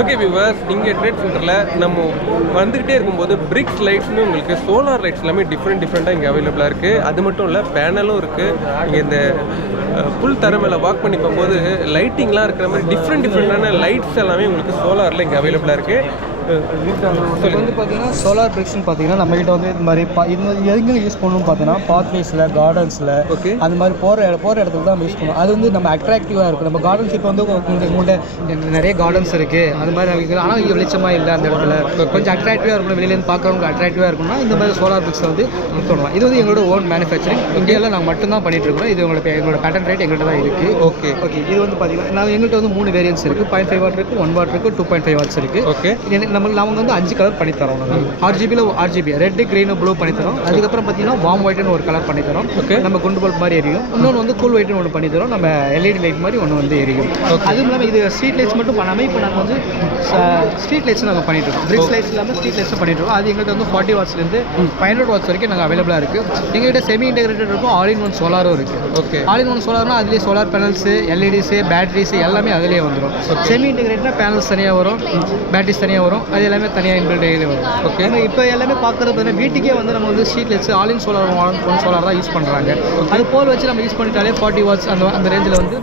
Okay viewers, இங்கே trade சென்டரில் நம்ம வந்துக்கிட்டே இருக்கும்போது பிரிக்ஸ் லைட்ஸ்னு உங்களுக்கு சோலார் லைட்ஸ் எல்லாமே டிஃப்ரெண்ட்டாக இங்கே அவைலபிளாக இருக்குது. அது மட்டும் இல்லை, பேனலும் இருக்குது. இங்கே இந்த புல் தர மேலே வாக் பண்ணி போகும்போது லைட்டிங்லாம் இருக்கிற மாதிரி டிஃப்ரெண்ட்டான லைட்ஸ் எல்லாமே உங்களுக்கு சோலாரில் இங்கே அவைலபிளாக இருக்குது. இப்போ வந்து பார்த்தீங்கன்னா சோலார் பிரிக்ஸ்னு பார்த்தீங்கன்னா நம்மகிட்ட வந்து இது மாதிரி இது வந்து எங்கே யூஸ் பண்ணணும்னு பார்த்தீங்கன்னா பாத்வேஸில், கார்டன்ஸில், அந்த மாதிரி போகிற இடத்துல தான் நம்ம யூஸ் பண்ணணும். அது வந்து நம்ம அட்ராக்டிவாக இருக்கும். நம்ம கார்டன்ஸ் இப்போ வந்து உங்கள்கிட்ட நிறைய கார்டன்ஸ் இருக்குது, அது மாதிரி இருக்குது. ஆனால் இங்கே வெளிச்சமாக இல்லை அந்த இடத்துல கொஞ்சம் அட்ராக்டிவாக இருக்கணும், வெளியிலேருந்து பார்க்குறவங்க அட்ராக்டிவாக இருக்கணும்னா இந்த மாதிரி சோலார் பிரிக்ஸை வந்து யூஸ் பண்ணலாம். இது வந்து எங்களோட ஓன் மேனுஃபேக்சரிங், இந்தியாவில் நாங்கள் மட்டும்தான் பண்ணிட்டு இருக்கோம். இது எங்களோட பேட்டன் ரேட் எங்கள்கிட்ட தான் இருக்குது. ஓகே, இது வந்து பார்த்தீங்கன்னா நாங்கள் எங்கள்கிட்ட வந்து 3 வேரியன்ஸ் இருக்குது. 0.5 வாட் இருக்குது, 1 வாட் இருக்குது, 2.5 வாட்ஸ் இருக்குது. ஓகே, நமக்கு வந்து 5 கலர் பண்ணித்தரோம். RGB ரெட், க்ரீன், ப்ளூ பண்ணித்தரோம். அதுக்கப்புறம் பார்த்தீங்கன்னா வார்ம் ஒயிட்னு ஒரு கலர் பண்ணித்தரோம். ஓகே, நம்ம குண்டு பல்ப் மாதிரி எரியும். இன்னொன்று வந்து கூல் ஒயிட்னு ஒன்று பண்ணித்தரோம். நம்ம LED லைட் மாதிரி ஒன்று வந்து எரியும். அதுவும் இல்லாமல் இது ஸ்ட்ரீட் லைட்ஸ் மட்டும் பண்ணாமல் இப்போ நாங்கள் வந்து ஸ்ட்ரீட் லைட்ஸ் நாங்கள் பண்ணிட்டு இருக்கோம். பிரிக்ஸ் லைட்ஸ் இல்லாமல் ஸ்ட்ரீட் லைட்ஸும் பண்ணிட்டு இருக்கோம். அது எங்கள்கிட்ட வந்து 40 வாட்ஸ்லேருந்து 500 வாட்ஸ் வரைக்கும் நாங்கள் அவைலபிளாக இருக்குது. எங்கள்கிட்ட செமி இன்டெகிரேட்டட் இருக்கும், ஆல் இன் ஒன் சோலாரும் இருக்குது. ஓகே, ஆல் இன் ஒன் சோலார்னா அதுலேயே சோலார் பேனல்ஸு, LEDஸு, பேட்டரிஸு எல்லாமே அதிலே வந்துடும். செமி இன்டெகிரேட்டட்னா பேனல்ஸ் தனியாக வரும், பேட்டரிஸ் தனியாக வரும், அது எல்லாமே தனியாக இன்பில்ட் ஆகி வரும். ஓகே, இப்போ எல்லாமே பார்க்குறது பார்த்தீங்கன்னா வீட்டுக்கே வந்து நம்ம வந்து street lights all in solar, one solar தான் யூஸ் பண்ணுறாங்க. அது போல் வச்சு நம்ம யூஸ் பண்ணிட்டாலே 40 வாட்ஸ் அந்த ரேஞ்சில் வந்து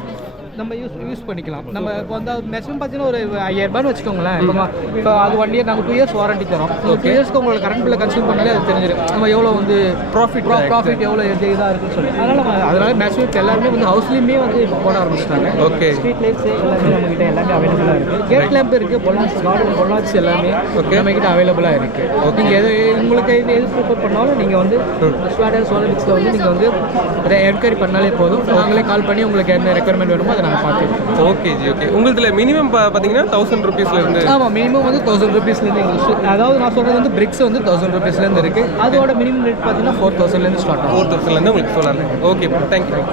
நம்ம யூஸ் பண்ணிக்கலாம். நம்ம இப்போ வந்து மேக்ஸிமம் பார்த்தீங்கன்னா ஒரு 5000 ரூபான்னு வச்சுக்கோங்களேன். இப்போ அது 1 இயர் நாங்கள் 2 இயர்ஸ் வாரண்டி தரோம். 2 இயர்ஸ்க்கு உங்களுக்கு கரண்ட் பில்லை கன்சியூம் பண்ணாலே அது தெரிஞ்சிடும் நம்ம எவ்வளோ வந்து ப்ராஃபிட் எவ்வளோ இதாக இருக்குன்னு சொல்லி. அதனால மேக்ஸிமம் இப்போ எல்லாருமே வந்து ஹவுஸ்லேயுமே வந்து இப்போ போட ஆரம்பிச்சிட்டாங்க. ஓகே, ஸ்ட்ரீட் லைட்ஸ் எல்லாமே நம்மகிட்ட எல்லாமே அவைலபிளாக இருக்குது. கேட் லேம்ப் இருக்குது, பொல்லாட்ஸ் எல்லாமே நம்மகிட்ட அவைலபிளாக இருக்குது. நீங்கள் எது உங்களுக்கு எது ப்ரிஃபர் பண்ணாலும் நீங்கள் வந்து ஸ்வாடர் சோலார் பிக்ஸில் வந்து நீங்கள் வந்து என்கொயரி பண்ணாலே போதும். அவங்களே கால் பண்ணி உங்களுக்கு என்ன ரெக்குயர்மெண்ட் வேணுமோ அதை நாங்கள் பார்த்துருக்கோம். Okay G, okay. உங்களுக்கு மினிமம் பார்த்தீங்கன்னா 1000 ரூபீஸ்லேருந்து. ஆமாம், மினிமம் வந்து 1000 ரூபீஸ்லேருந்து எங்களுக்கு. அதாவது நான் சொல்கிறது வந்து பிரிக்ஸ் வந்து 1000 ரூபீஸ்லேருந்து இருக்குது. அதோட மினிமம் ரேட் பார்த்தீங்கன்னா 4000லேருந்து ஸ்டார்ட் ஆகும். 4000லேருந்து உங்களுக்கு சோலார். Okay, thank you.